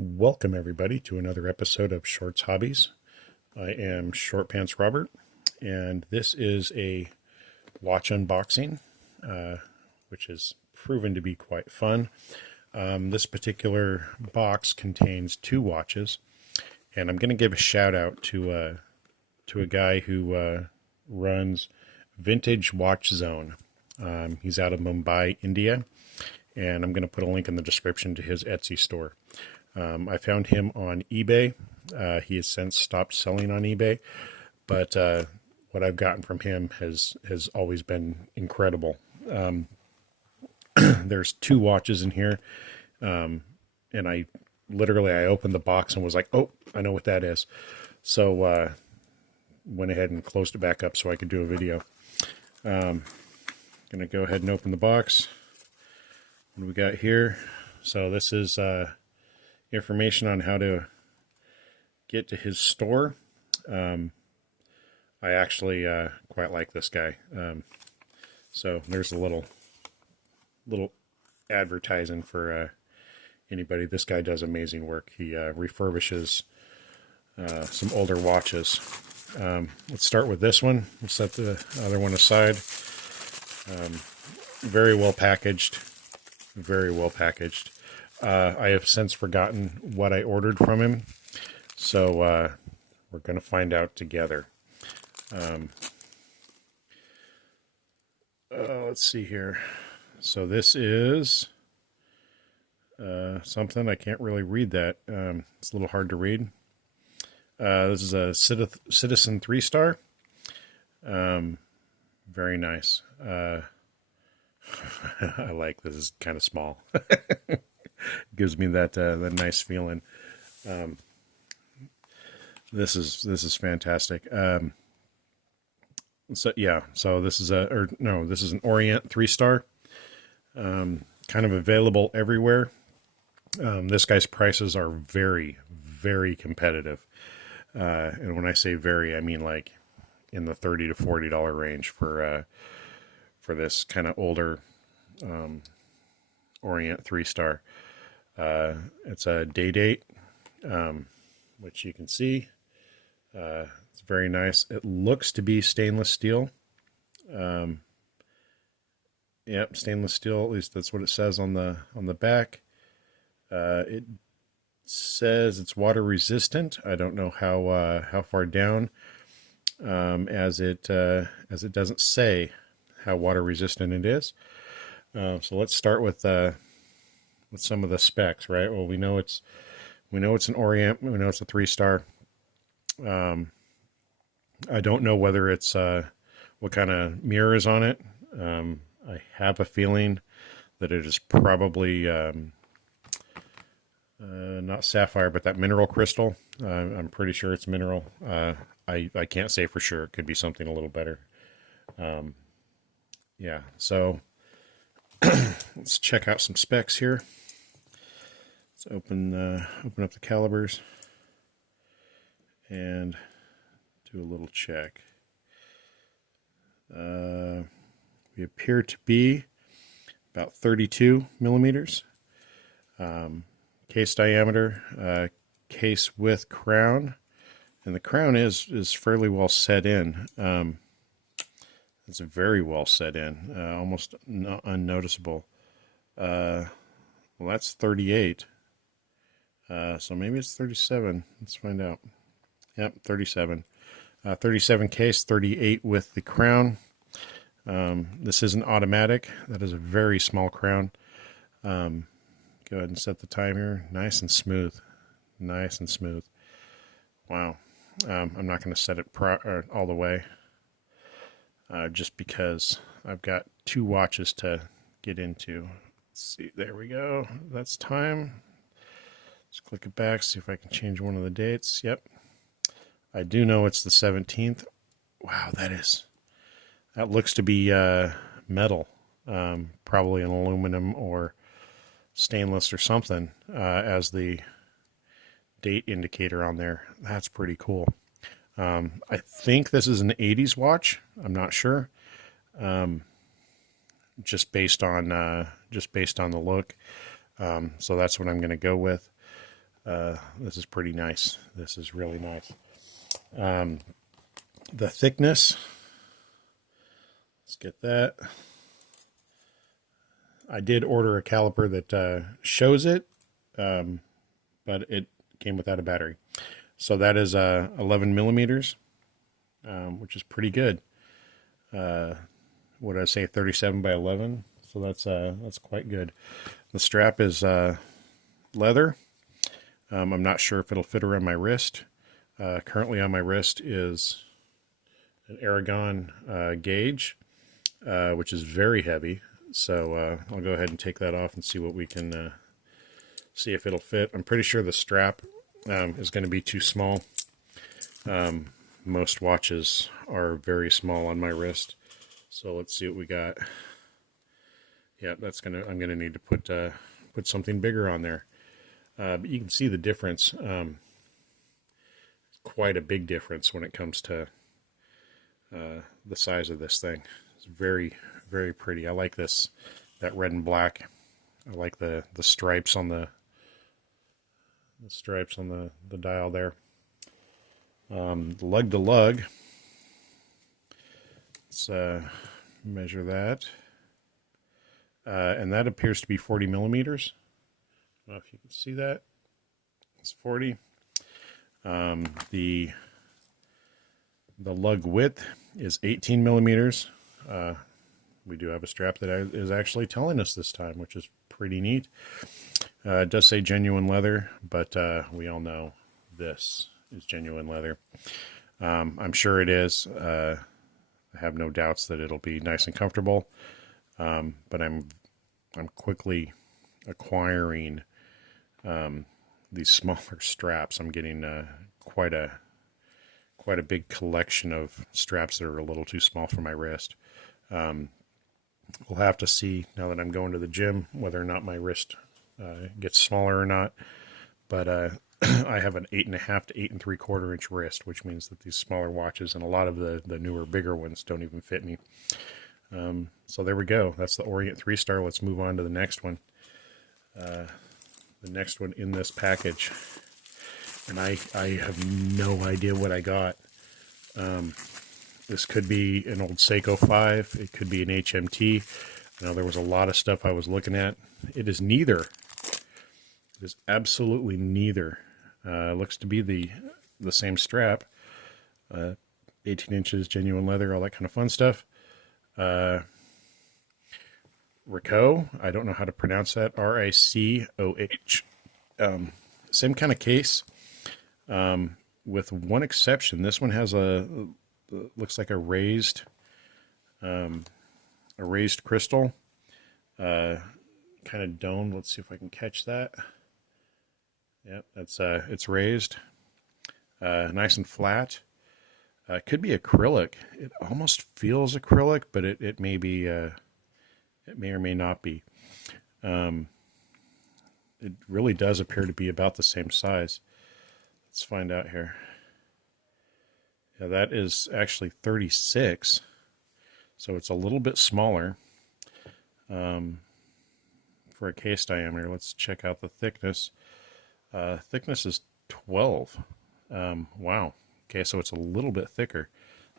Welcome everybody to another episode of Shorts Hobbies. I am Short Pants Robert, and this is a watch unboxing, which has proven to be quite fun. This particular box contains two watches, and I'm going to give a shout out to a guy who runs Vintage Watch Zone. He's out of Mumbai, India, and I'm going to put a link in the description to his Etsy store. I found him on eBay. He has since stopped selling on eBay, but what I've gotten from him has always been incredible. There's two watches in here, and I opened the box and was like, oh, I know what that is. So went ahead and closed it back up so I could do a video. Gonna go ahead and open the box. What do we got here? So this is information on how to get to his store. I actually quite like this guy. So there's a little advertising for anybody. This guy does amazing work. He refurbishes some older watches. Let's start with this one. We'll set the other one aside. Very well packaged. Very well packaged. I have since forgotten what I ordered from him, so we're going to find out together. Let's see here. So this is something, I can't really read that. It's a little hard to read. This is a Citizen 3-star. Very nice. I like this. Is kind of small. Gives me that nice feeling. This is fantastic. So this is this is an Orient 3-star. Kind of available everywhere. This guy's prices are very, very competitive. And when I say very, I mean like in the $30 to $40 range for this kind of older Orient 3-star. It's a day date, which you can see. It's very nice. It looks to be stainless steel. Yep, stainless steel. At least that's what it says on the back. It says it's water resistant. I don't know how far down, as it doesn't say how water resistant it is. So let's start with some of the specs, right? Well, we know it's an Orient. We know it's a 3-star. I don't know whether it's what kind of mirror is on it. I have a feeling that it is probably not sapphire, but that mineral crystal. I'm pretty sure it's mineral. I can't say for sure. It could be something a little better. Yeah. So let's check out some specs here. Let's open up the calibers and do a little check. We appear to be about 32 millimeters. Case diameter, case width, crown, and the crown is fairly well set in. It's very well set in, almost unnoticeable. Well, that's 38. So maybe it's 37. Let's find out. Yep, 37. 37 case, 38 with the crown. This is an automatic. That is a very small crown. Go ahead and set the time here. Nice and smooth. Nice and smooth. Wow. I'm not going to set it all the way. Just because I've got two watches to get into. Let's see, there we go. That's time. Let's click it back, see if I can change one of the dates. Yep. I do know it's the 17th. Wow, that looks to be metal. Probably an aluminum or stainless or something as the date indicator on there. That's pretty cool. I think this is an 80s watch. I'm not sure. Just based on the look. So that's what I'm going to go with. This is pretty nice. This is really nice. The thickness, let's get that. I did order a caliper that shows it, but it came without a battery. So that is 11 millimeters, which is pretty good. What did I say, 37 by 11? So that's quite good. The strap is leather. I'm not sure if it'll fit around my wrist. Currently on my wrist is an Aragon gauge, which is very heavy. So I'll go ahead and take that off and see what we can see if it'll fit. I'm pretty sure the strap is going to be too small. Most watches are very small on my wrist. So let's see what we got. Yeah, I'm gonna need to put something bigger on there. But you can see the difference. Quite a big difference when it comes to the size of this thing. It's very, very pretty. I like that red and black. I like the stripes on the dial there. Lug to lug. Let's measure that. And that appears to be 40 millimeters. I don't know if you can see that. It's 40. The lug width is 18 millimeters. We do have a strap that is actually telling us this time, which is pretty neat. It does say genuine leather, but we all know this is genuine leather. I'm sure it is. I have no doubts that it'll be nice and comfortable. But I'm quickly acquiring these smaller straps. I'm getting quite a big collection of straps that are a little too small for my wrist. We'll have to see now that I'm going to the gym whether or not my wrist gets smaller or not. But I have an 8.5 to 8 3/4 inch wrist, which means that these smaller watches and a lot of the newer, bigger ones don't even fit me. So there we go. That's the Orient 3-star. Let's move on to the next one. The next one in this package. And I have no idea what I got. This could be an old Seiko 5. It could be an HMT. I know there was a lot of stuff I was looking at. It is neither. It is absolutely neither. Looks to be the same strap. 18 inches, genuine leather, all that kind of fun stuff. Ricoh, I don't know how to pronounce that, Ricoh. Same kind of case, with one exception. This one has looks like a raised crystal, kind of domed. Let's see if I can catch that. Yep, it's raised, nice and flat. It could be acrylic. It almost feels acrylic, but it may be. It may or may not be. It really does appear to be about the same size. Let's find out here. Yeah, that is actually 36, so it's a little bit smaller for a case diameter. Let's check out the thickness. Thickness is 12. Wow. Okay, so it's a little bit thicker.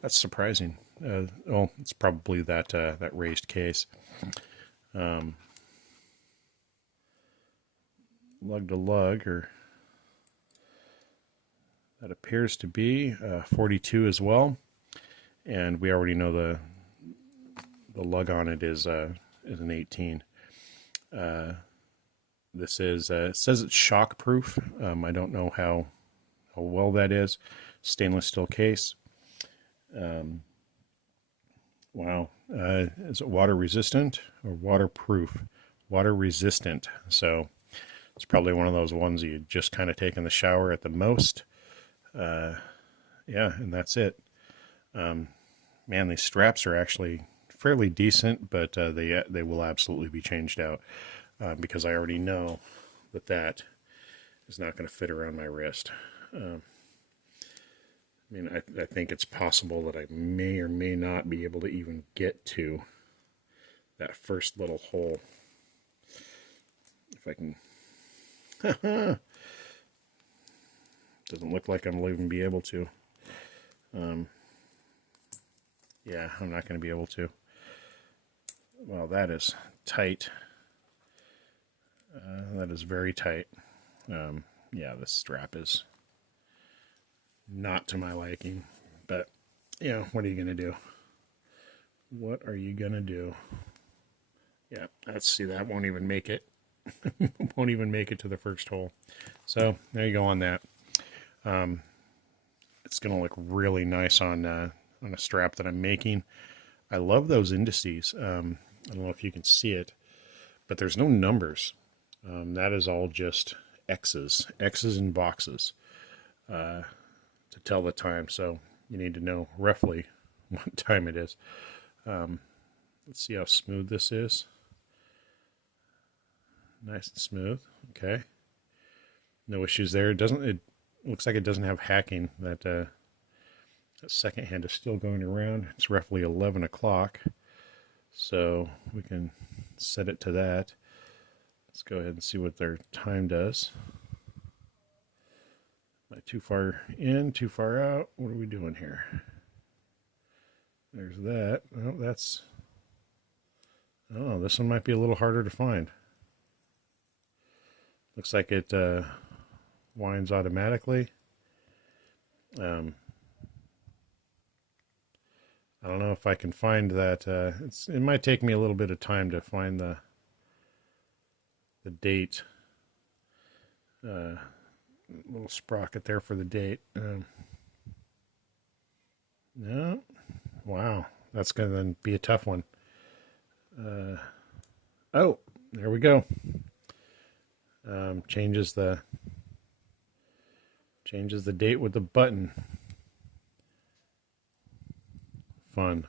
That's surprising. Well, it's probably that raised case. Lug to lug, or that appears to be 42 as well. And we already know the lug on it is an 18. This is it says it's shock proof. I don't know how well that is. Stainless steel case. Wow. Is it water resistant or waterproof? Water resistant. So it's probably one of those ones you just kind of take in the shower at the most. Yeah, and that's it. Man, these straps are actually fairly decent, but they will absolutely be changed out because I already know that is not going to fit around my wrist. I mean, I think it's possible that I may or may not be able to even get to that first little hole. If I can... Doesn't look like I'm even be able to. Yeah, I'm not going to be able to. Well, that is tight. That is very tight. Yeah, this strap is not to my liking, but you know, what are you going to do? What are you going to do? Yeah, let's see, that won't even make it. Won't even make it to the first hole. So there you go on that. It's going to look really nice on a strap that I'm making. I love those indices. I don't know if you can see it, but there's no numbers. That is all just X's and boxes to tell the time. So you need to know roughly what time it is. Let's see how smooth this is. Nice and smooth. Okay. No issues there. It looks like it doesn't have hacking. That second hand is still going around. It's roughly 11 o'clock. So we can set it to that. Let's go ahead and see what their time does. Am I too far in, too far out? What are we doing here? There's that. Oh, that's... Oh, this one might be a little harder to find. Looks like it winds automatically. I don't know if I can find that. It might take me a little bit of time to find the date. Little sprocket there for the date. No. Wow. That's going to be a tough one. Oh, there we go. Changes the date with the button. Fun.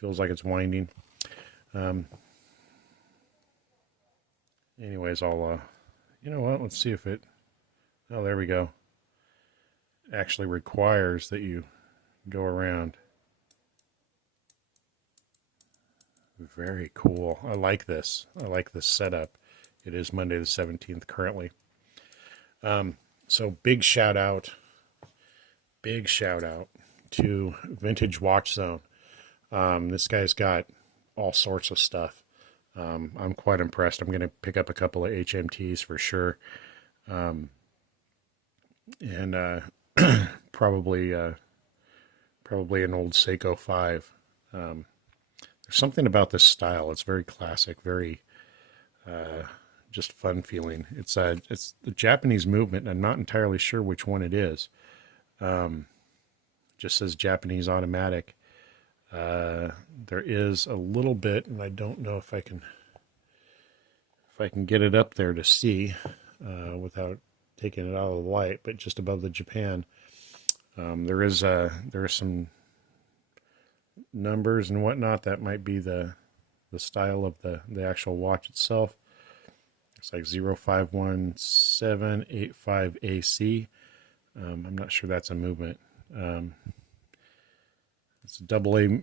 Feels like it's winding. Anyways, I'll you know what, let's see if it... Oh, there we go. Actually requires that you go around. Very cool. I like this. I like this setup. It is Monday the 17th currently. So big shout out to Vintage Watch Zone. This guy's got all sorts of stuff. I'm quite impressed. I'm going to pick up a couple of HMTs for sure. And probably an old Seiko 5. There's something about this style. It's very classic, very just fun feeling. It's the Japanese movement, and I'm not entirely sure which one it is. Just says Japanese automatic. There is a little bit, and I don't know if I can get it up there to see without taking it out of the light, but just above the Japan, there are some numbers and whatnot that might be the style of the actual watch itself. It's like 051785AC. I'm not sure that's a movement. It's a double A. It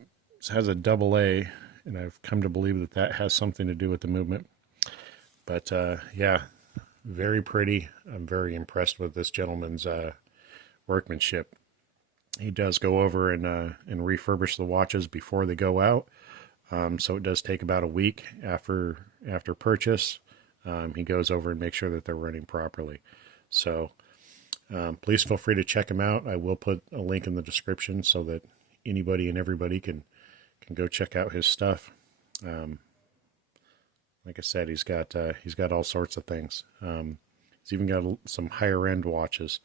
has a double A, and I've come to believe that has something to do with the movement. But yeah, very pretty. I'm very impressed with this gentleman's workmanship. He does go over and refurbish the watches before they go out. So it does take about a week after purchase. He goes over and makes sure that they're running properly. So please feel free to check him out. I will put a link in the description so that anybody and everybody can go check out his stuff. Like I said, he's got all sorts of things. He's even got some higher end watches.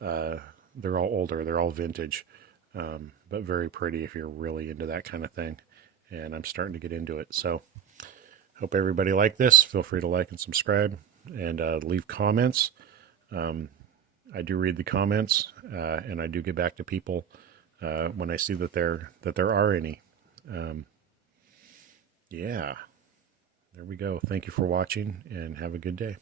They're all older, they're all vintage, but very pretty if you're really into that kind of thing. And I'm starting to get into it. So hope everybody liked this. Feel free to like and subscribe and leave comments. I do read the comments, and I do get back to people when I see that there are any. Yeah, there we go. Thank you for watching, and have a good day.